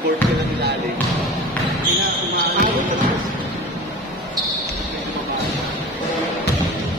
Court sila nilalim.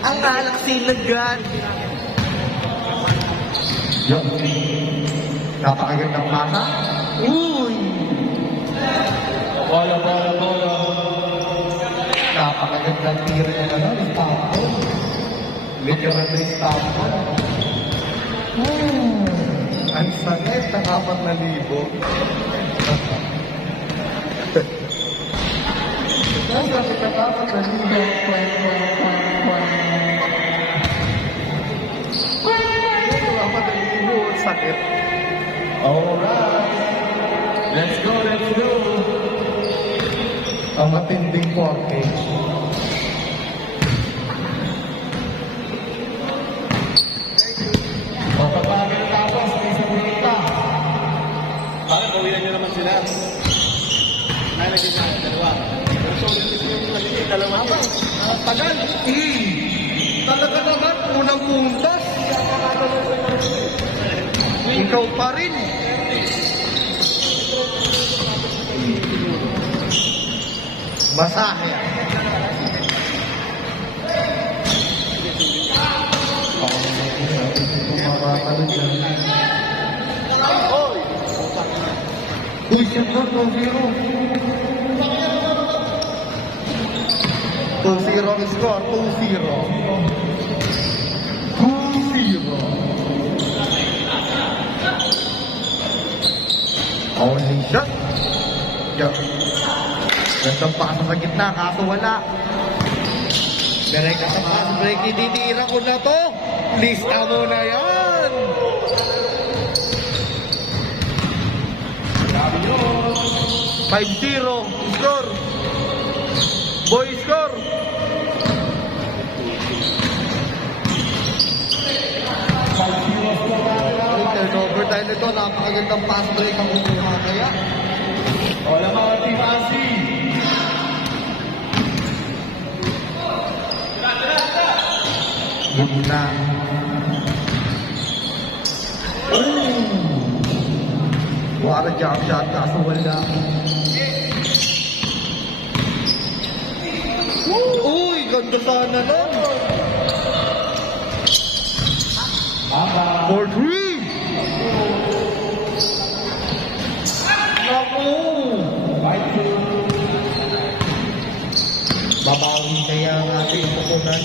Ang alak silagan. Yung napakagandang mata. Uy! Bola. Napakagandang tira niya na lang. Istapo. Literal na istapo. Ang sakit ng 4,000. Ang sakit ng 4,000. Sakit. Alright. Let's go. Ang matinding 4K. O, pagpagin tapos, may sabihin pa. Bakit bawilan nyo naman sila? Nalagyan niya, dalawa. Pero so, yung nagiging dalawa pa. Tagal! Talaga naman, unang puntas. Ikaw pa rin. Masahe. Uy, siyempre, 2-0. 2-0 ang score, 2-0. 2-0. Only shot. Yeah. Gandang pasa sa gitna, kaso wala. Direct sa pass break, ititira ko na to. Lista mo na yan. Five 0 score. Boy score. Turnover tayo nito, napakagandang pass break ang kukuha kaya. Hola mga Team Asi. Yun na. Wala jump shot, kaso wala. Uy, ganda sana nun. 4-3. Naku. Babawi kaya ang ating pupunan.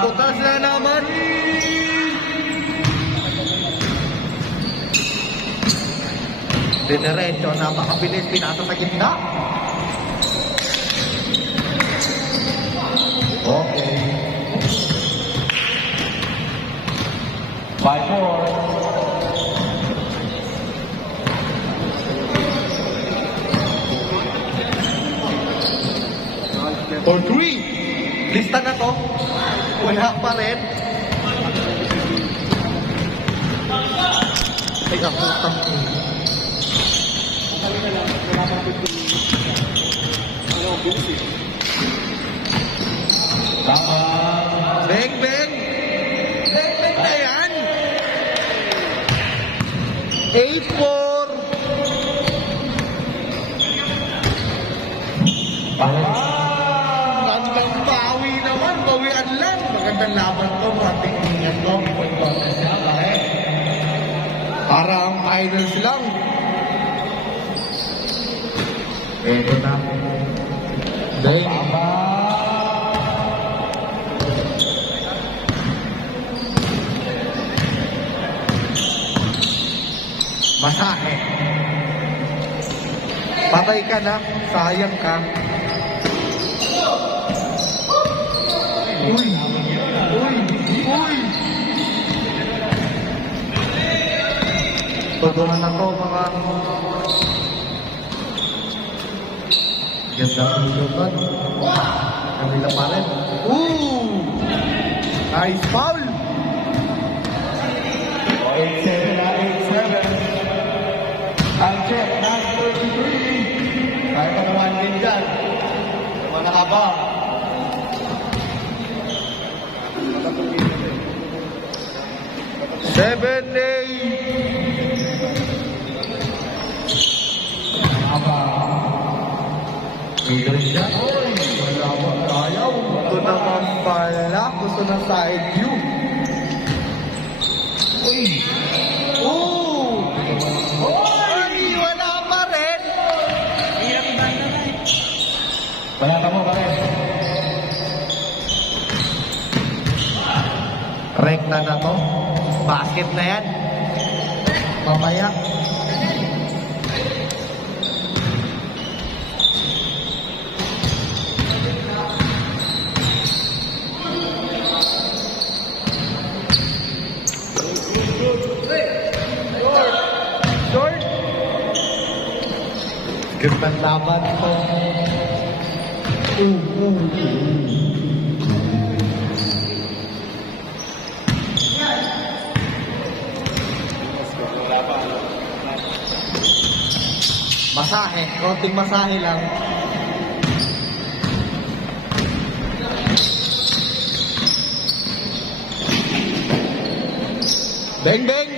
Putas na naman. Dinerecho, napakabilis, pinasa sa gitna. Okay. 4-3. Lista na to. Wala pa rin. Ay, ang putang ina. Beng, beng! Beng, beng na yan! 8-4! Gandang bawi naman, bawian lang. Magandang laban to, mga tingnan to. Para ang finals lang. Ito na. Beng. Masahe. Patay ka na, sayang ka. Uy! Tutunan na to mga Ganda ang lugan. Kamila pa rin. nice foul. 8-7 na 8-7. Ang check, 9-33. Kaya ka naman din dyan. Mga kaba. Seven, eight. Dito rin siya. Wala ba ayaw? Ito naman pala. Gusto ng side view. Uy! Oh! Ay! Wala pa rin! Balata mo, pare. Rekta na to. Basket na yan. Mamaya. Short. Gandang laban to. Masahe, konting masahe lang. Bang bang!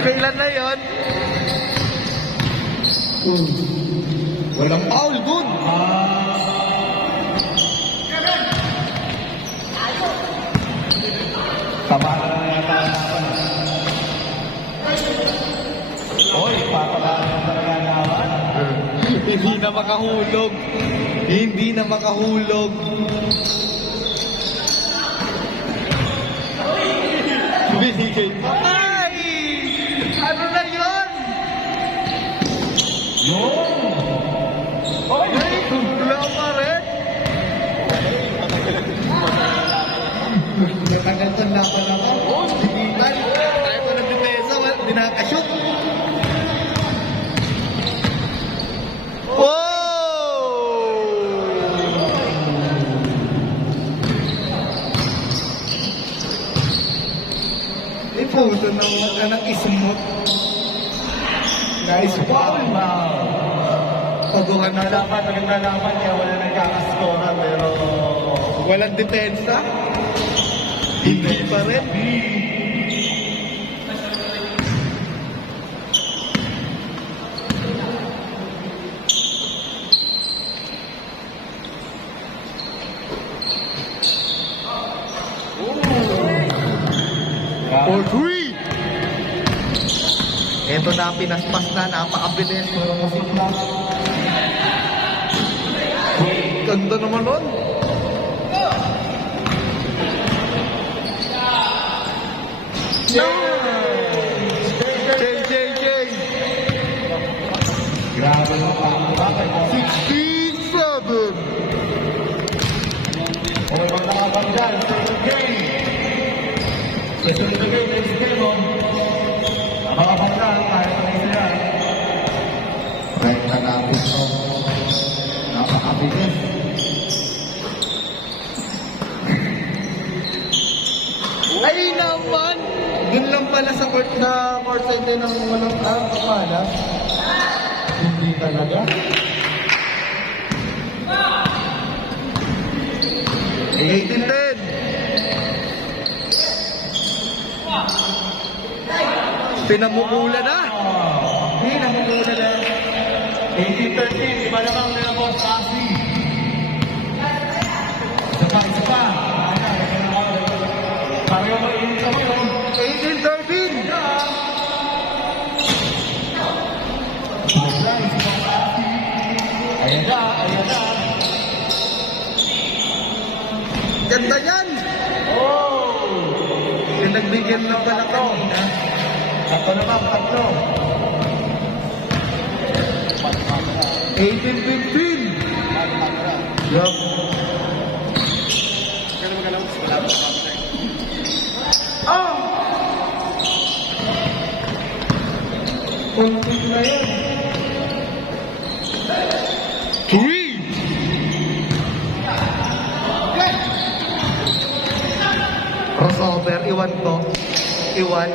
Kailan na yon? Walang foul, good! Tama na lang yata ang laban. Oy, papala na talaga ang laban. Hindi na makahulog. Hindi na makahulog. Binigay pa. Ay! Ano na yun? Ay! Wala pa rin. Matagal itong laban ako. Digital. Tayo ko ng depensa. Hindi nakashoot. Puto ng mata ng ismot. Guys, foul ba? Paguhan na Dapat maganda laban niya, wala nagkakaskora, pero walang depensa. Hindi pa rin. For three! Ito na ang pinaspas na, napakabilis. Ganda naman nun. JJJ! grabe mo pa ang bakit. 67! O may mga laban dyan, second game. Second game, next game, o. Ang mga banda, kahit na sila. Right na natin ito. Napakabilis. Ay naman! Dun lang pala sa court side din ng walang pala. Hindi talaga. 18-10! Pinamukula na! Pinamukula na! 18-13, iba naman ang nila boss, Kasi. Isa pa. Pareho ba yung kami, o? 18-13! Ayan na. Ganda yan! Pinagbigyan lang pala kanina. Tatlo naman, tatlo. 18-15! Yup. Ah! Kunting na yan. 3! Crossover, iwan to. Iwan.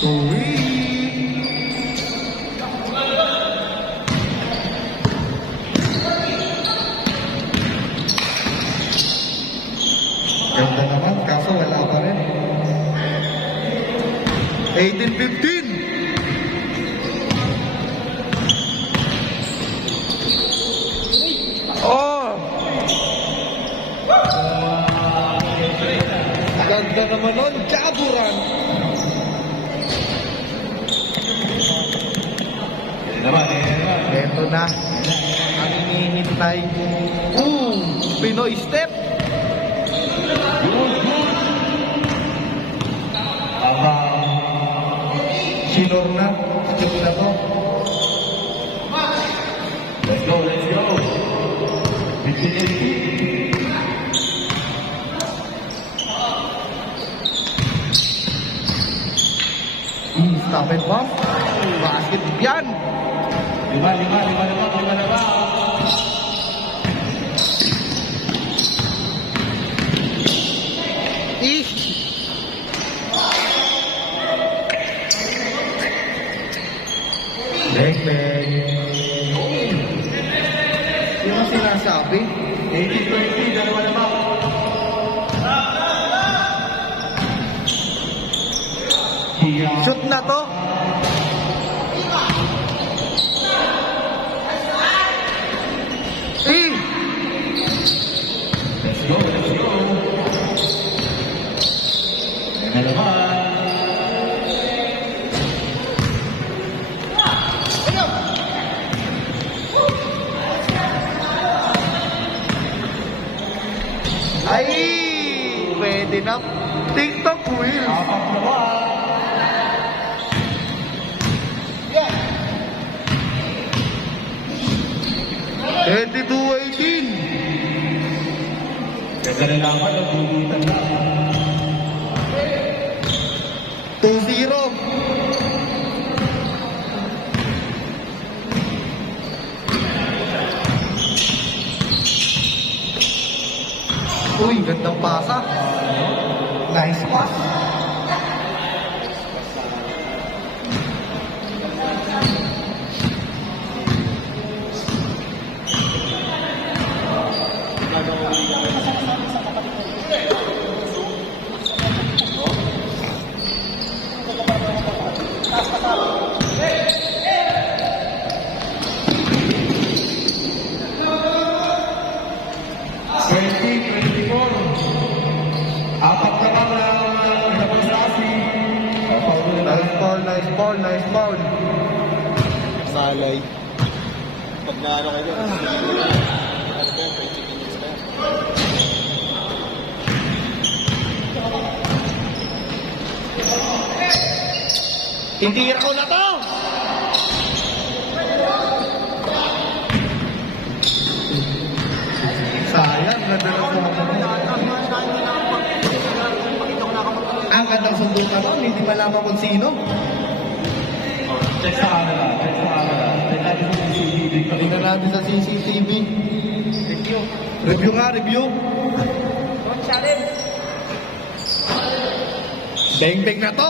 3! 18-15. Oh! Ganda naman nun, Jaburan. Ito na. Ang hinihintay. Pinoy step. Sinor na. Step na to. Let's go, let's go. 15-18. Stop it, bomb. Basket yan. Lima na ba? Leg. Sino sinasabi? 18-20, dalawa na ba? Shoot na to. Let's go. Yan na naman. Ay! Pwede na. TikTok wheels. Apat na ba? Yeah. 22-18. Kaya na naman, nagbubutan na. 2-0. Uy, gandang pasa. Nice pass. Nice ball. Salay. Pag naano kayo, Titira ko na to! Sayang, ganda na sa ang gandang sundukan nun, hindi malaman kung sino. Check sa camera. Check natin sa CCTV. Tingnan natin sa CCTV. Review nga, review. Bang-bang na to.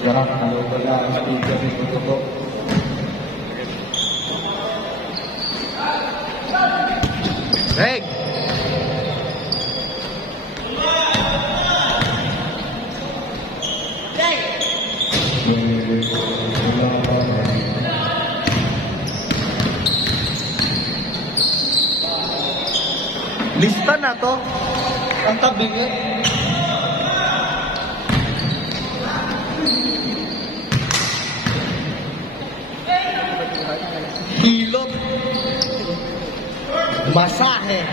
Jarang kalau pala ang speaker nito to. Reg! Lista na to. Ang tabing eh. Hilot. Masahe.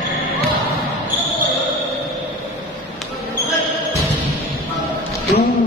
Yung